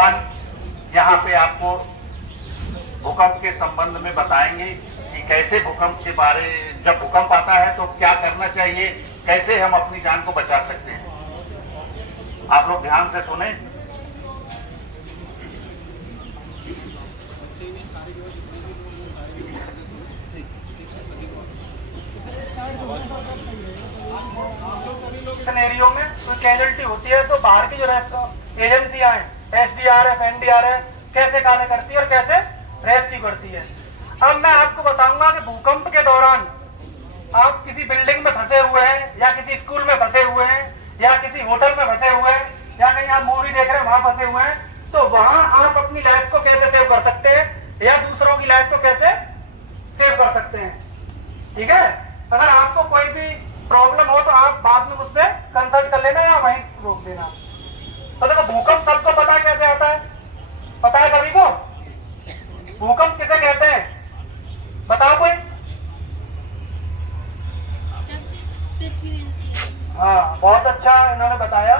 यहाँ पे आपको भूकंप के संबंध में बताएंगे कि कैसे भूकंप के बारे, जब भूकंप आता है तो क्या करना चाहिए, कैसे हम अपनी जान को बचा सकते हैं। आप लोग ध्यान से सुने। सिनेरियो में कोई कैजुअल्टी होती है तो बाहर की जो एजेंसियां हैं, SDRF, NDRF, कैसे कार्य करती है और कैसे रेस्क्यू करती है। अब मैं आपको बताऊंगा कि भूकंप के दौरान आप किसी बिल्डिंग में फंसे हुए हैं या किसी स्कूल में फंसे हुए हैं या किसी होटल में फंसे हुए हैं या कहीं आप मूवी देख रहे हैं वहां फंसे हुए हैं, तो वहां आप अपनी लाइफ को कैसे सेव कर सकते हैं या दूसरों की लाइफ को कैसे सेव कर सकते हैं। ठीक है, अगर आपको कोई भी प्रॉब्लम हो तो आप बाद में मुझसे कंसल्ट कर लेना या वहीं रोक देना। तो देखो, भूकंप सबको पता है कैसे आता है, पता है सभी को? भूकंप किसे कहते हैं बताओ कोई? हाँ, बहुत अच्छा इन्होंने बताया।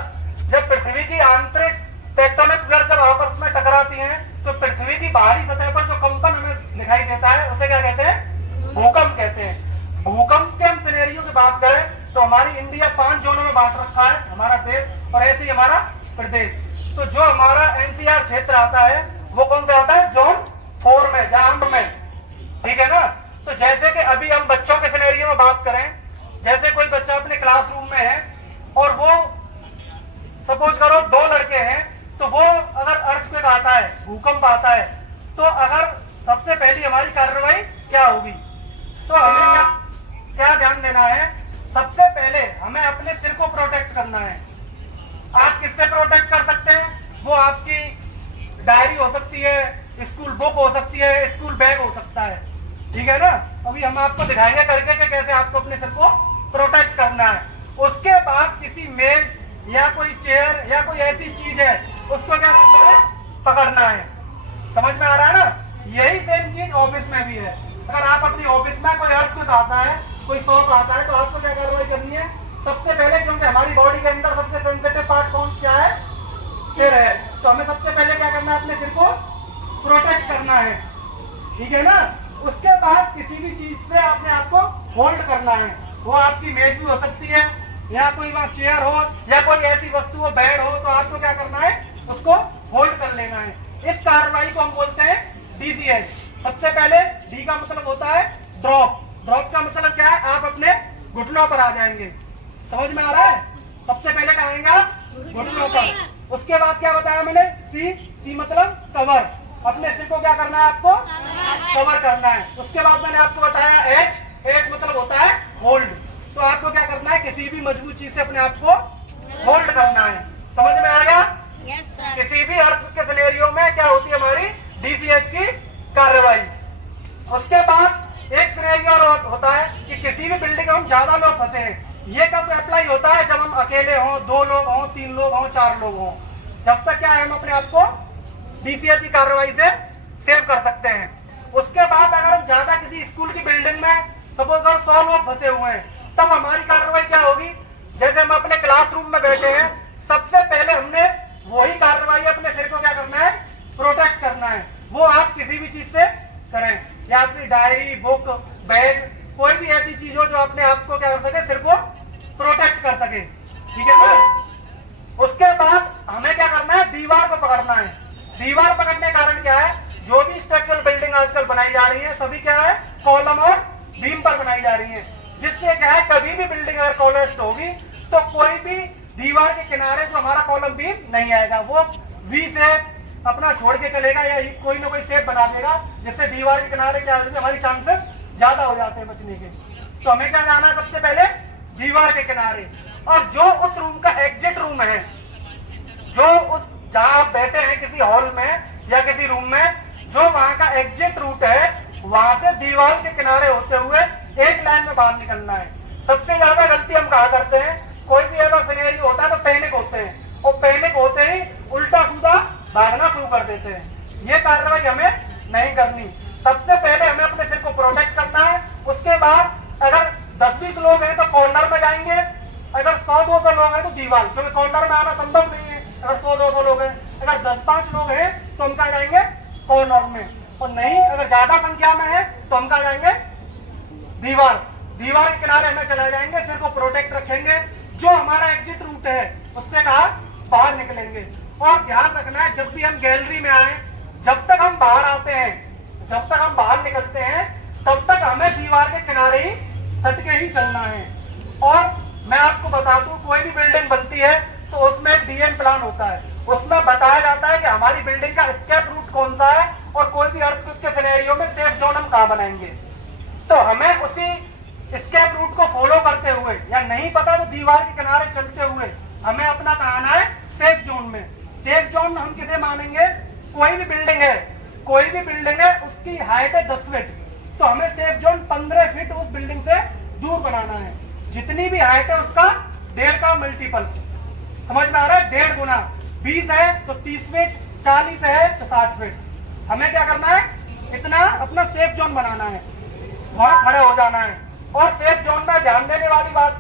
जब पृथ्वी की आंतरिक टेक्टोनिक प्लेट जब आपस में टकराती हैं तो पृथ्वी की बाहरी सतह पर जो कंपन हमें दिखाई देता है उसे क्या कहते हैं? भूकंप कहते हैं। भूकंप के हम सिनेरियो की बात करें तो हमारी इंडिया 5 जोनों में बांट रखा है हमारा देश, और ऐसे ही हमारा प्रदेश। तो जो हमारा NCR क्षेत्र आता है वो कौन सा आता है? जोन 4 में, जहां में। ठीक है ना? तो जैसे कि अभी हम बच्चों के सिनेरियो में बात करें, जैसे कोई बच्चा अपने क्लासरूम में है और वो सपोज करो 2 लड़के हैं, तो वो अगर अर्थक्वेक आता है, भूकंप आता है, तो अगर सबसे पहली हमारी कार्रवाई क्या होगी? तो हमें क्या ध्यान देना है? सबसे पहले हमें अपने सिर को प्रोटेक्ट करना है। आप किससे प्रोटेक्ट कर सकते हैं? वो आपकी डायरी हो सकती है, स्कूल बुक हो सकती है, स्कूल बैग हो सकता है। ठीक है ना? अभी हम आपको दिखाएंगे करके कि कैसे आपको अपने सिर को प्रोटेक्ट करना है। उसके बाद किसी मेज या कोई चेयर या कोई ऐसी चीज है उसको क्या करना है? पकड़ना है। समझ में आ रहा है ना? यही सेम चीज ऑफिस में भी है। अगर आप अपनी ऑफिस में कोई अर्थक्वेक आता है, कोई शॉक आता है, तो आपको क्या कार्रवाई करनी है? सबसे पहले, क्योंकि हमारी बॉडी के अंदर सबसे सेंसिटिव पार्ट कौन क्या है? सिर है। तो हमें सबसे पहले क्या करना है? अपने सिर को प्रोटेक्ट करना है। ठीक है ना? उसके बाद किसी भी चीज से अपने आप को होल्ड करना है। वो आपकी मेज भी हो सकती है या कोई वहां चेयर हो या कोई ऐसी वस्तु हो, बेड हो, तो आपको क्या करना है? उसको होल्ड कर लेना है। इस कार्रवाई को हम बोलते हैं DCH। सबसे पहले D का मतलब होता है ड्रॉप। ड्रॉप का मतलब क्या है? आप अपने घुटनों पर आ जाएंगे। समझ में आ रहा है? सबसे पहले कहाँ आएंगे आप? घुटनों पर। उसके बाद क्या बताया मैंने? C मतलब कवर। अपने सिर को क्या करना है? आपको कवर करना है। उसके बाद मैंने आपको बताया H मतलब होता है होल्ड। तो आपको क्या करना है? किसी भी मजबूत चीज से अपने आप को होल्ड करना है। समझ में आ गया? Yes sir. किसी भी अर्थ के सिनेरियो में क्या होती है हमारी? DCH की कार्रवाई। उसके बाद एक सिनेरियो और होता है कि किसी भी बिल्डिंग में हम ज्यादा लोग फंसे हैं। ये कब अप्लाई होता है? जब हम अकेले हों, 2 लोग हों, 3 लोग हों, 4 लोग हों। जब तक क्या है हम अपने आप को DCH की कार्रवाई से सेव कर सकते हैं। उसके बाद अगर हम ज्यादा किसी स्कूल की बिल्डिंग में सपोज अगर 100 लोग फंसे हुए हैं, तब हमारी कार्रवाई क्या होगी? जैसे हम अपने क्लासरूम में बैठे हैं, सबसे पहले हमने वही कार्रवाई अपने सिर को क्या करना है? प्रोटेक्ट करना है। वो आप किसी भी चीज से करें, या अपनी डायरी, बुक, बैग, कोई भी ऐसी चीज हो जो अपने आप को क्या कर सके? सिर को प्रोटेक्ट कर सके। ठीक है ना? उसके बाद हमें क्या करना है? दीवार को पकड़ना है। दीवार पकड़ने का कारण क्या है? जो भी स्ट्रक्चरल बिल्डिंग आजकल बनाई जा रही है सभी क्या है? कॉलम और बीम पर बनाई जा रही है, जिससे क्या है? कभी भी बिल्डिंग अगर कोलैप्स होगी तो कोई भी दीवार के किनारे जो हमारा कॉलम बीम नहीं आएगा, वो V शेप अपना छोड़ के चलेगा या कोई ना कोई शेप बना देगा, जिससे दीवार के किनारे क्या होगी? हमारी चांसेस ज्यादा हो जाते हैं बचने के। तो हमें क्या जाना है? सबसे पहले दीवार के किनारे। और जो उस रूम का एग्जिट रूम है, जो उस जहां आप बैठे हैं किसी हॉल में या किसी रूम में, जो वहां का एग्जिट रूट है, वहां से दीवार के किनारे होते हुए एक लाइन में बाहर निकलना है। सबसे ज्यादा गलती हम कहा करते हैं, कोई भी ऐसा सिनेरियो होता है तो पैनिक होते हैं, और पैनिक होते ही उल्टा सीधा भागना शुरू कर देते हैं। ये कार्रवाई हमें नहीं करनी। सबसे पहले हमें अपने सिर को प्रोटेक्ट करना है। उसके बाद अगर 10-20 लोग हैं तो कॉर्नर में जाएंगे, अगर 100-200 लोग हैं तो दीवार, क्योंकि कॉर्नर में आना संभव नहीं है अगर 100-200 लोग हैं। अगर 10-5 लोग हैं तो हम कहाँ जाएंगे, कॉर्नर में, और नहीं अगर ज्यादा संख्या में है तो हम कहाँ जाएंगे, दीवार के किनारे हमें चले जाएंगे, सिर को प्रोटेक्ट रखेंगे, जो हमारा एग्जिट रूट है उससे कहा बाहर निकलेंगे। और ध्यान रखना है जब भी हम गैलरी में आए, जब तक हम बाहर आते हैं, जब तक हम बाहर निकलते हैं, तब तक हमें दीवार के किनारे ही सट के ही चलना है। और मैं आपको बता दूं, कोई भी बिल्डिंग बनती है तो उसमें डीएम प्लान होता है, उसमें बताया जाता है कि हमारी बिल्डिंग का एस्केप रूट कौन सा है और कोई भी अर्थक्वेक के सिनेरियो में सेफ जोन हम कहाँ बनाएंगे। तो हमें उसी एस्केप रूट को फॉलो करते हुए, या नहीं पता तो दीवार के किनारे चलते हुए हमें अपना कहाँ आना है, सेफ जोन में। सेफ जोन हम किसे मानेंगे, कोई भी बिल्डिंग है उसकी हाइट है 10 फीट, तो हमें सेफ जोन 15 फीट उस बिल्डिंग से दूर बनाना है। जितनी भी हाइट है उसका 1.5 का मल्टीपल, समझ में आ रहा है, 1.5 गुना। 20 है तो 30 फीट, 40 है तो 60 फीट। हमें क्या करना है, इतना अपना सेफ जोन बनाना है, वहां खड़े हो जाना है। और सेफ जोन में ध्यान देने वाली बात